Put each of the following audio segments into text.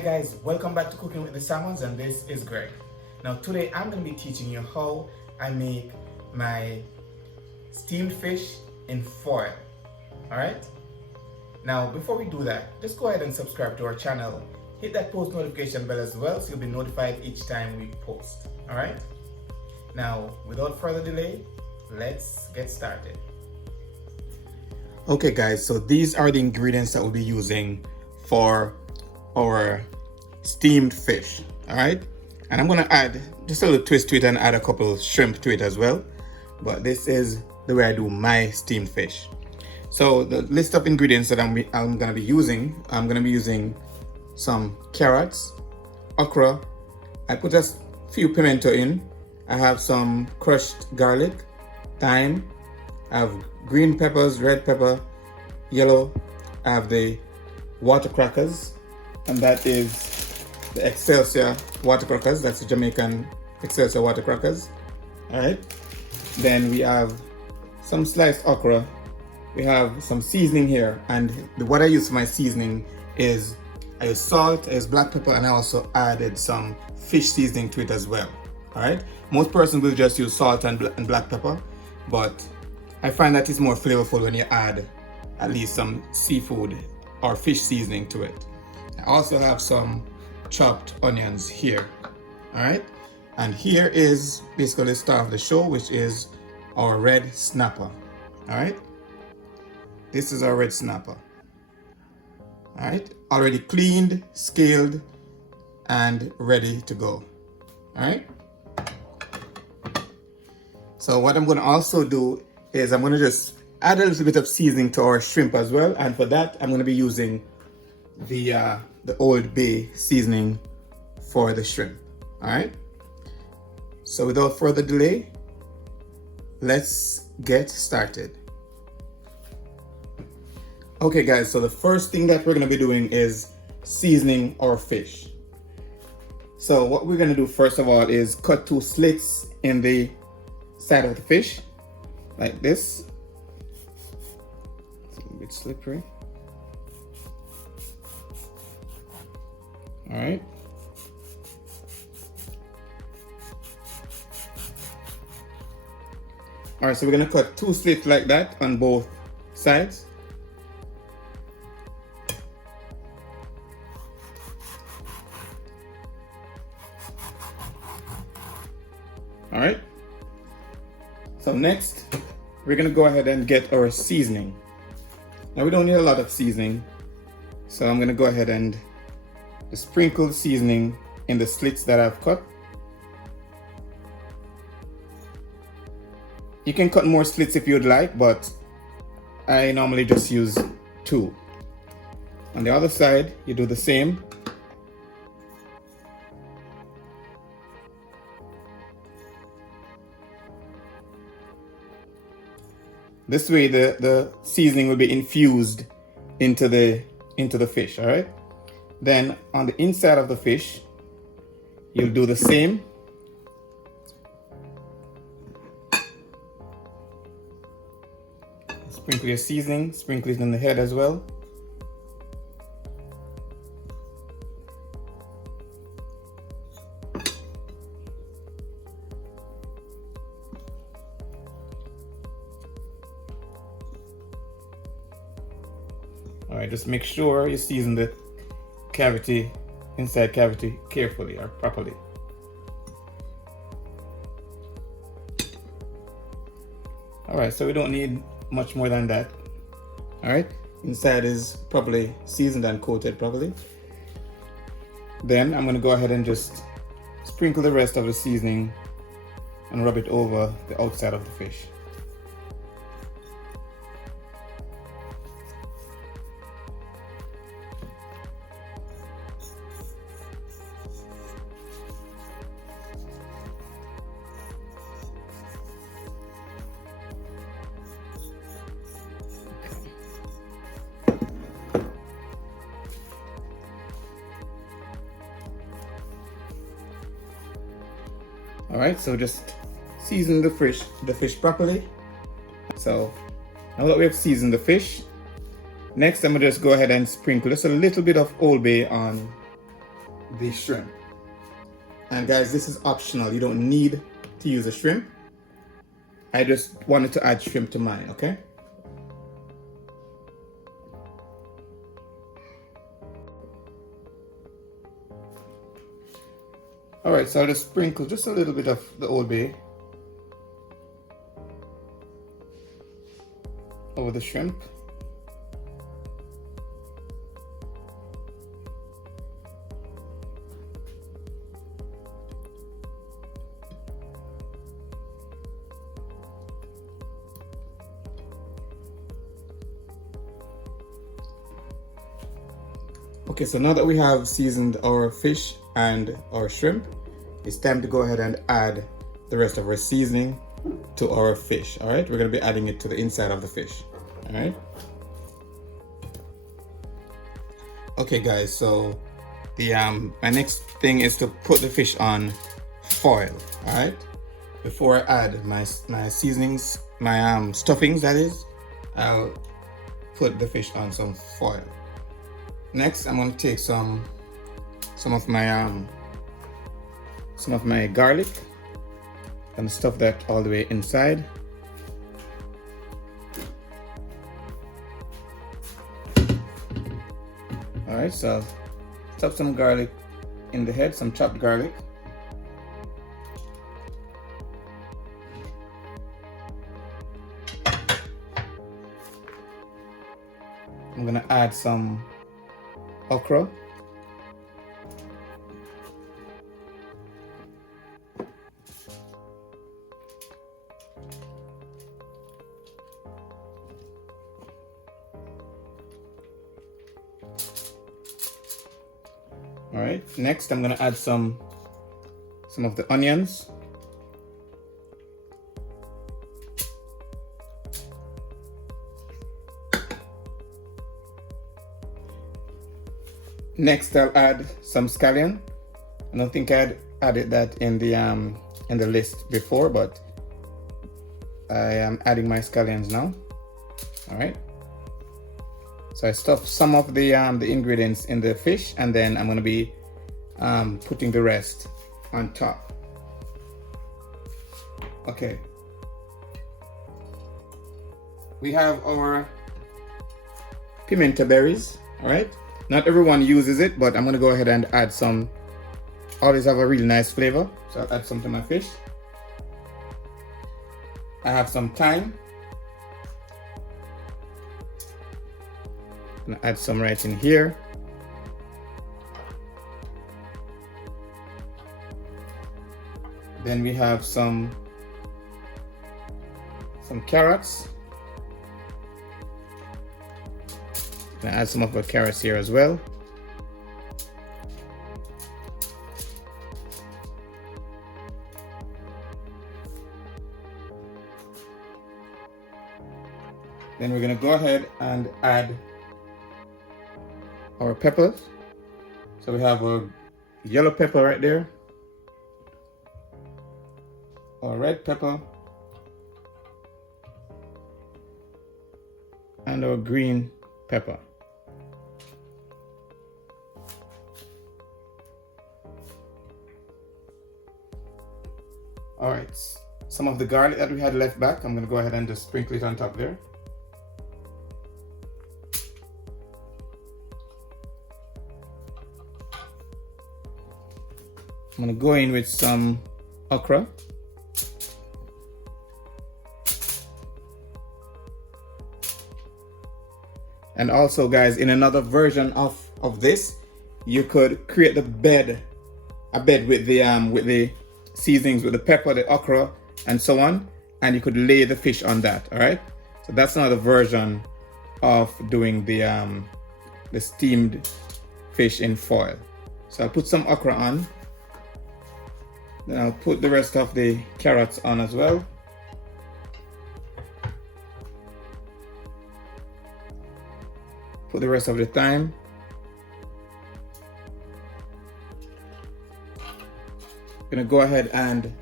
Hi guys, welcome back to Cooking with the Salmons, and this is Greg. Now today I'm going to be teaching you how I make my steamed fish in foil. Alright? Now before we do that, just go ahead and subscribe to our channel. Hit that post notification bell as well so you'll be notified each time we post. Alright? Now without further delay, let's get started. Okay guys, so these are the ingredients that we'll be using for our steamed fish. All right, and I'm gonna add just a little twist to it and add a couple shrimp to it as well, but this is the way I do my steamed fish. So the list of ingredients that I'm gonna be using some carrots, okra, I put a few pimento in, I have some crushed garlic, thyme, I have green peppers, red pepper, yellow, I have the water crackers, and that is the Excelsior water crackers. That's the Jamaican Excelsior water crackers. All right. Then we have some sliced okra. We have some seasoning here, and what I use for my seasoning is I use salt, I use black pepper, and I also added some fish seasoning to it as well. All right. Most persons will just use salt and black pepper, but I find that it's more flavorful when you add at least some seafood or fish seasoning to it. I also have some chopped onions here. All right, and here is basically the star of the show, which is our red snapper. All right, this is our red snapper. All right, already cleaned, scaled, and ready to go. All right, so what I'm going to also do is I'm going to just add a little bit of seasoning to our shrimp as well, and for that I'm going to be using the Old Bay seasoning for the shrimp. All right, so without further delay, let's get started. Okay guys, so the first thing that we're going to be doing is seasoning our fish. So what we're going to do first of all is cut 2 slits in the side of the fish like this. It's a little bit slippery. All right. All right, so we're gonna cut 2 slits like that on both sides. All right. So next, we're gonna go ahead and get our seasoning. Now we don't need a lot of seasoning, so I'm gonna go ahead and sprinkle the seasoning in the slits that I've cut. You can cut more slits if you'd like, but I normally just use 2. On the other side, you do the same. This way the seasoning will be infused into the fish, all right? Then on the inside of the fish, you'll do the same. Sprinkle your seasoning, sprinkle it in the head as well. All right, just make sure you season the inside cavity carefully or properly. All right, so we don't need much more than that. All right, inside is properly seasoned and coated properly. Then I'm going to go ahead and just sprinkle the rest of the seasoning and rub it over the outside of the fish. All right, so just season the fish properly. So now that we have seasoned the fish, next I'm gonna just go ahead and sprinkle just a little bit of Old Bay on the shrimp. And guys, this is optional. You don't need to use a shrimp. I just wanted to add shrimp to mine, okay? All right, so I'll just sprinkle just a little bit of the Old Bay over the shrimp. Okay, so now that we have seasoned our fish and our shrimp, it's time to go ahead and add the rest of our seasoning to our fish. All right, we're gonna be adding it to the inside of the fish. All right. Okay, guys. So the my next thing is to put the fish on foil. All right. Before I add my seasonings, my stuffings, that is, I'll put the fish on some foil. Next, I'm going to take some of my garlic and stuff that all the way inside. All right, so stuff some garlic in the head, some chopped garlic. I'm gonna add some okra. All right, next I'm gonna add some of the onions. Next, I'll add some scallion. I don't think I'd added that in the list before, but I am adding my scallions now. All right. So I stuffed some of the ingredients in the fish, and then I'm going to be putting the rest on top. Okay. We have our pimento berries. All right. Not everyone uses it, but I'm gonna go ahead and add some. Always have a really nice flavor, so I'll add some to my fish. I have some thyme. I'm gonna add some right in here. Then we have some carrots. Gonna add some of the carrots here as well. Then we're gonna go ahead and add our peppers. So we have a yellow pepper right there, a red pepper, and our green pepper. All right, some of the garlic that we had left back, I'm gonna go ahead and just sprinkle it on top there. I'm gonna go in with some okra. And also, guys, in another version of this, you could create a bed with the seasonings, with the pepper, the okra, and so on, and you could lay the fish on that. All right, so that's another version of doing the steamed fish in foil. So I'll put some okra on, then I'll put the rest of the carrots on as well. Put the rest of the thyme. Gonna go ahead and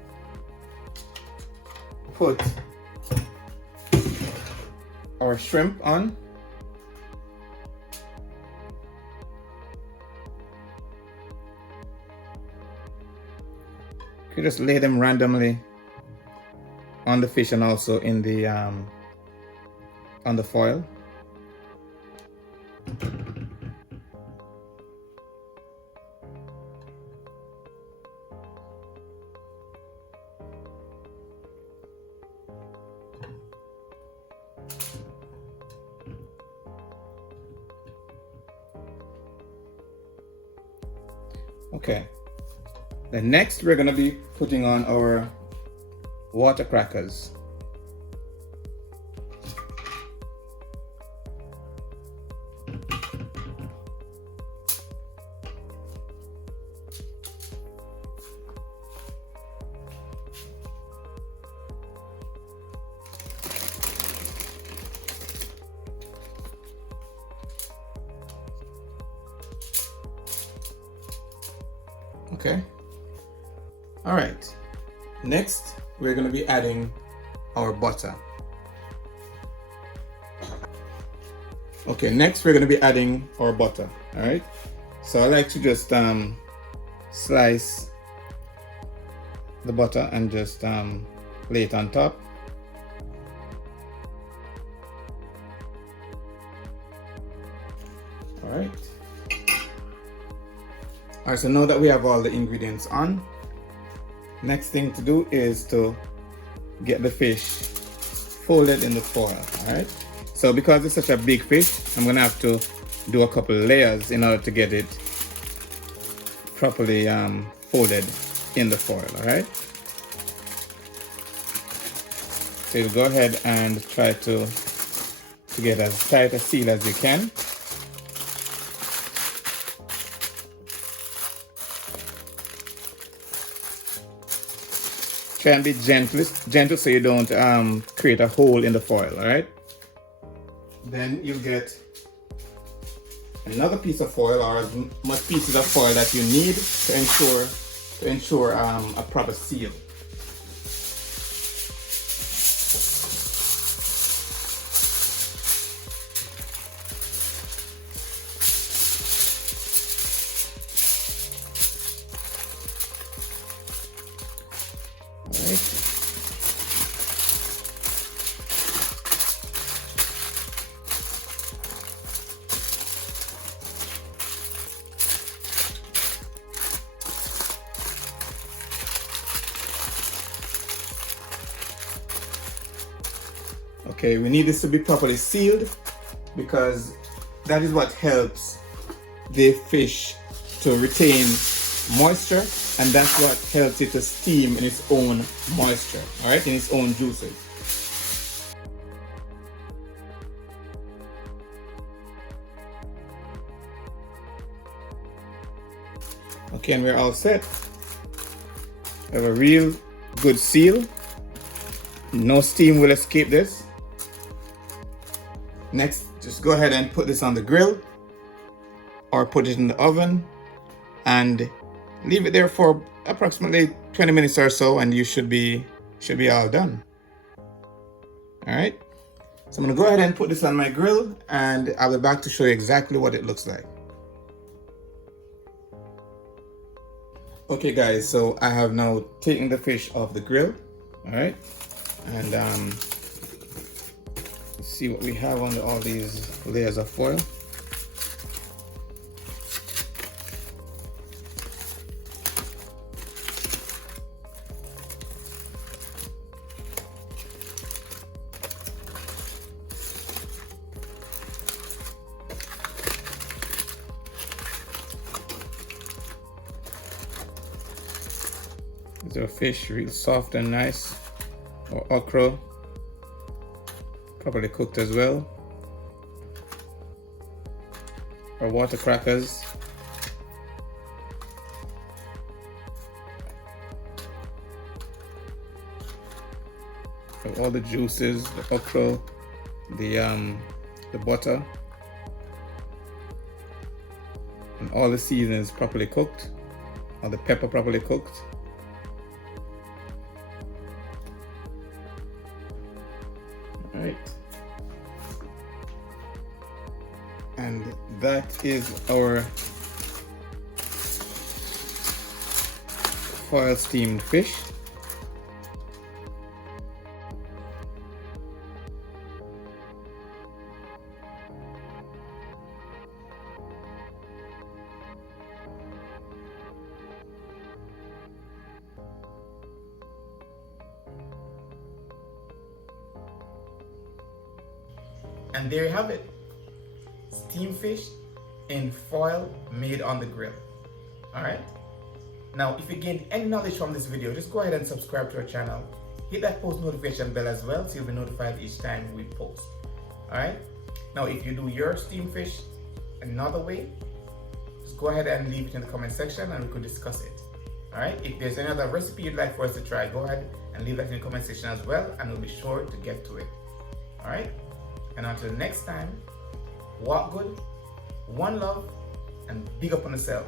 put our shrimp on. You just lay them randomly on the fish and also in the on the foil. Okay. Then next we're gonna be putting on our water crackers. Okay. All right. Next, we're going to be adding our butter. Okay, next we're going to be adding our butter. All right. So I like to just slice the butter and just lay it on top. All right. All right, so now that we have all the ingredients on, next thing to do is to get the fish folded in the foil. All right. So because it's such a big fish, I'm gonna have to do a couple layers in order to get it properly folded in the foil. All right. So you go ahead and try to get as tight a seal as you can. Try and be gentle so you don't create a hole in the foil, all right? Then you get another piece of foil or as much pieces of foil that you need to ensure a proper seal. Okay, we need this to be properly sealed because that is what helps the fish to retain moisture, and that's what helps it to steam in its own moisture, all right, in its own juices. Okay, and we're all set. We have a real good seal. No steam will escape this. Next, just go ahead and put this on the grill or put it in the oven and leave it there for approximately 20 minutes or so, and you should be all done. All right. So I'm gonna go ahead and put this on my grill, and I'll be back to show you exactly what it looks like. Okay, guys. So I have now taken the fish off the grill. All right, and see what we have under all these layers of foil. These are fish, real soft and nice, or okra, properly cooked as well, or water crackers. So all the juices, the okra, the butter, and all the seasonings properly cooked, all the pepper properly cooked. All right. And that is our foil steamed fish. And there you have it, steamed fish in foil made on the grill. All right. Now, if you gained any knowledge from this video, just go ahead and subscribe to our channel. Hit that post notification bell as well, so you'll be notified each time we post. All right. Now, if you do your steamed fish another way, just go ahead and leave it in the comment section, and we could discuss it. All right. If there's any other recipe you'd like for us to try, go ahead and leave that in the comment section as well, and we'll be sure to get to it. All right. And until next time, walk good, one love, and big up on yourself.